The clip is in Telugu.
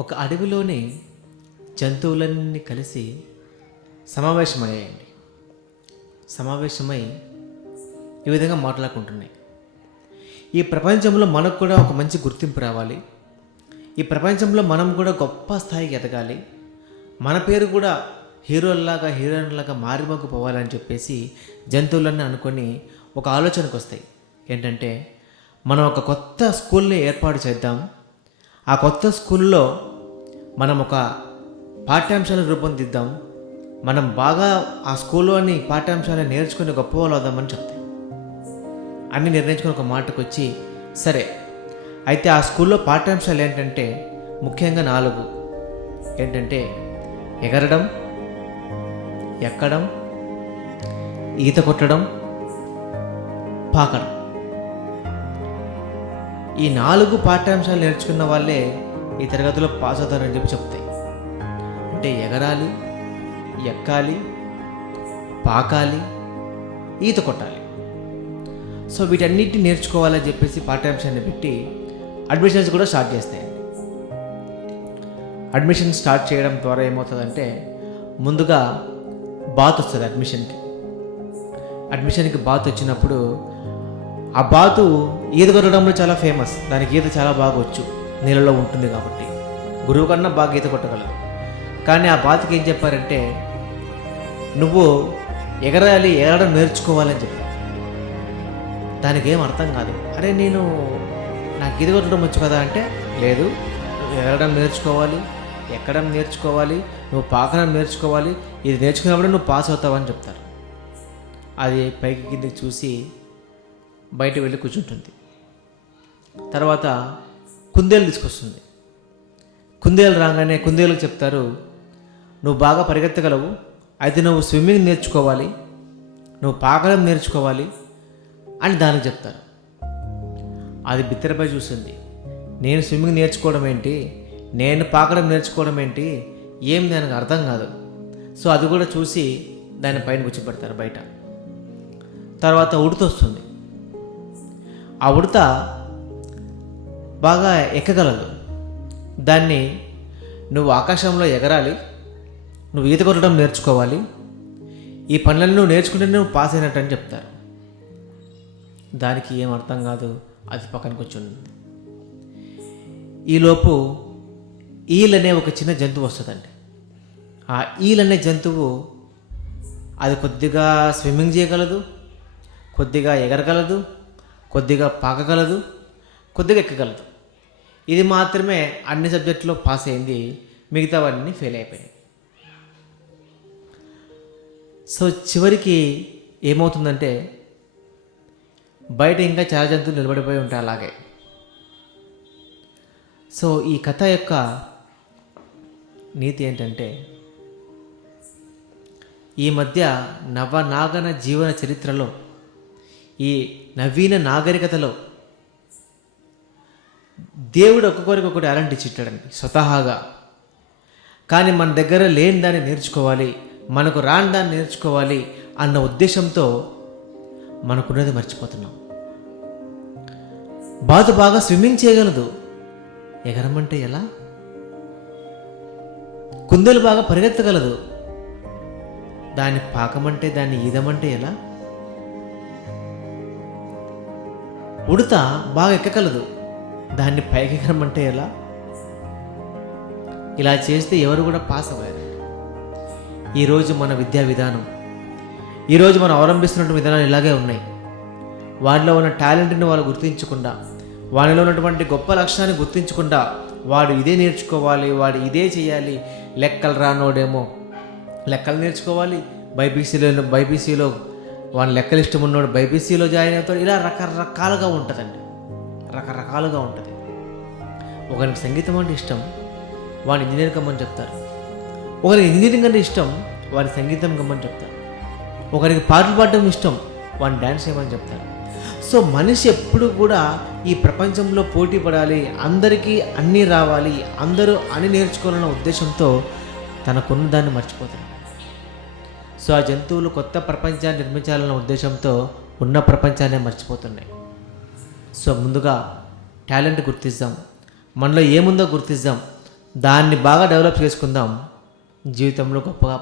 ఒక అడవిలోని జంతువులన్నీ కలిసి సమావేశమయ్యాయండి. సమావేశమై ఈ విధంగా మాట్లాడుకుంటున్నాయి. ఈ ప్రపంచంలో మనకు కూడా ఒక మంచి గుర్తింపు రావాలి, ఈ ప్రపంచంలో మనం కూడా గొప్ప స్థాయికి ఎదగాలి, మన పేరు కూడా హీరోల్లాగా హీరోయిన్లాగా మారిమోగిపోవాలని చెప్పేసి జంతువులన్నీ అనుకొని ఒక ఆలోచనకు వస్తాయి. ఏంటంటే మనం ఒక కొత్త స్కూల్ని ఏర్పాటు చేద్దాం, ఆ కొత్త స్కూల్లో మనం ఒక పాఠ్యాంశాలను రూపొందిద్దాం, మనం బాగా ఆ స్కూల్లోని పాఠ్యాంశాలను నేర్చుకుని గొప్పవాళ్ళు అవుదామని చెప్తాయి. అన్నీ నిర్ణయించుకుని ఒక మాటకు వచ్చి, సరే అయితే ఆ స్కూల్లో పాఠ్యాంశాలు ఏంటంటే ముఖ్యంగా 4. ఏంటంటే ఎగరడం, ఎక్కడం, ఈత కొట్టడం, పాకడం. ఈ 4 పాఠ్యాంశాలు నేర్చుకున్న వాళ్ళే ఈ తరగతిలో పాస్ అవుతారని చెప్పి చెప్తాయి. అంటే ఎగరాలి, ఎక్కాలి, పాకాలి, ఈత కొట్టాలి. సో వీటన్నిటిని నేర్చుకోవాలని చెప్పేసి పాఠ్యాంశాన్ని పెట్టి అడ్మిషన్స్ కూడా స్టార్ట్ చేస్తాయండి. అడ్మిషన్ స్టార్ట్ చేయడం ద్వారా ఏమవుతుందంటే ముందుగా బాత్ వస్తుంది. అడ్మిషన్కి బాత్ వచ్చినప్పుడు ఆ బాతు ఈత కొట్టడంలో చాలా ఫేమస్, దానికి ఈత చాలా బాగా వచ్చు, నీళ్ళలో ఉంటుంది కాబట్టి గురువు కన్నా బాగా ఈత కొట్టగలరు. కానీ ఆ బాతుకి ఏం చెప్పారంటే నువ్వు ఎగరాలి, ఎగరడం నేర్చుకోవాలని చెప్పారు. దానికి ఏం అర్థం కాదు. అరే నాకు ఈత కొట్టడం వచ్చు కదా అంటే, లేదు ఎగరడం నేర్చుకోవాలి, ఎక్కడం నేర్చుకోవాలి, నువ్వు పాకడం నేర్చుకోవాలి, ఇది నేర్చుకున్నప్పుడు నువ్వు పాస్ అవుతావని చెప్తారు. అది పైకి కిందకి చూసి బయట వెళ్ళి కూర్చుంటుంది. తర్వాత కుందేలు తీసుకొస్తుంది. కుందేలు రాగానే కుందేలుకి చెప్తారు, నువ్వు బాగా పరిగెత్తగలవు, అయితే నువ్వు స్విమ్మింగ్ నేర్చుకోవాలి, నువ్వు పాకడం నేర్చుకోవాలి అని దానికి చెప్తారు. అది బిత్తరపై చూస్తుంది, నేను స్విమ్మింగ్ నేర్చుకోవడం ఏంటి, నేను పాకడం నేర్చుకోవడం ఏంటి, ఏం దానికి అర్థం కాదు. సో అది కూడా చూసి దాని పైన కూర్చోబెడతారు బయట. తర్వాత ఉడత వస్తుంది. ఆ ఉడత బాగా ఎక్కగలదు. దాన్ని నువ్వు ఆకాశంలో ఎగరాలి, నువ్వు ఈత కొట్టడం నేర్చుకోవాలి, ఈ పనులను నువ్వు నేర్చుకుంటే నువ్వు పాస్ అయినట్టు అని చెప్తారు. దానికి ఏం అర్థం కాదు, అది పక్కన కూర్చుంది. ఈలోపు ఈల్ అనే ఒక చిన్న జంతువు వస్తుందండి. ఆ ఈల్ అనే జంతువు అది కొద్దిగా స్విమ్మింగ్ చేయగలదు, కొద్దిగా ఎగరగలదు, కొద్దిగా పాకగలదు, కొద్దిగా ఎక్కగలదు. ఇది మాత్రమే అన్ని సబ్జెక్టులో పాస్ అయింది, మిగతావన్నీ ఫెయిల్ అయిపోయాయి. సో చివరికి ఏమవుతుందంటే బయట ఇంకా చాలా జంతువులు నిలబడిపోయి ఉంటాయి అలాగే. సో ఈ కథ యొక్క నీతి ఏంటంటే ఈ మధ్య నవనాగన జీవన చరిత్రలో, ఈ నవీన నాగరికతలో దేవుడు ఒక్కొక్కరికి ఒక టాలెంట్ ఇచ్చిట్టాడండి స్వతహాగా. కానీ మన దగ్గర లేని దాన్ని నేర్చుకోవాలి, మనకు రాని దాన్ని నేర్చుకోవాలి అన్న ఉద్దేశంతో మనకున్నది మర్చిపోతున్నాం. బాతు బాగా స్విమ్మింగ్ చేయగలదు, ఎగరమంటే ఎలా? కుందేలు బాగా పరిగెత్తగలదు, దాన్ని పాకమంటే, దాన్ని ఈదమంటే ఎలా? ఉడత బాగా ఎక్కగలదు, దాన్ని పైకి ఎగరమంటే ఎలా? ఇలా చేస్తే ఎవరు కూడా పాస్ అవ్వలేరు. ఈరోజు మన విద్యా విధానం, ఈరోజు మనం అవలంబిస్తున్న విధానాలు ఇలాగే ఉన్నాయి. వాడిలో ఉన్న టాలెంట్ని వాళ్ళు గుర్తించకుండా, వాడిలో ఉన్నటువంటి గొప్ప లక్ష్యాన్ని గుర్తించకుండా, వాడు ఇదే నేర్చుకోవాలి, వాడు ఇదే చేయాలి, లెక్కలు రానోడేమో లెక్కలు నేర్చుకోవాలి, బైపీసీలో వాడి లెక్కలు ఇష్టం ఉన్నోడు బైపీసీలో జాయిన్ అవుతాడు. ఇలా రకరకాలుగా ఉంటుందండి, రకరకాలుగా ఉంటుంది. ఒకరికి సంగీతం అంటే ఇష్టం, వాడిని ఇంజనీర్ కమ్మని చెప్తారు. ఒకరికి ఇంజనీరింగ్ అంటే ఇష్టం, వారి సంగీతం కమ్మని చెప్తారు. ఒకరికి పాటలు పాడడం ఇష్టం, వాడిని డ్యాన్స్ చేయమని చెప్తారు. సో మనిషి ఎప్పుడు కూడా ఈ ప్రపంచంలో పోటీ పడాలి, అందరికీ అన్నీ రావాలి, అందరూ అన్నీ నేర్చుకోవాలన్న ఉద్దేశంతో తనకున్న దాన్ని మర్చిపోతాడు. సో ఆ జంతువులు కొత్త ప్రపంచాన్ని నిర్మించాలన్న ఉద్దేశంతో ఉన్న ప్రపంచాన్ని మర్చిపోతున్నాయి. సో ముందుగా టాలెంట్ గుర్తిద్దాం, మనలో ఏముందో గుర్తిద్దాం, దాన్ని బాగా డెవలప్ చేసుకుందాం, జీవితంలో గొప్పగా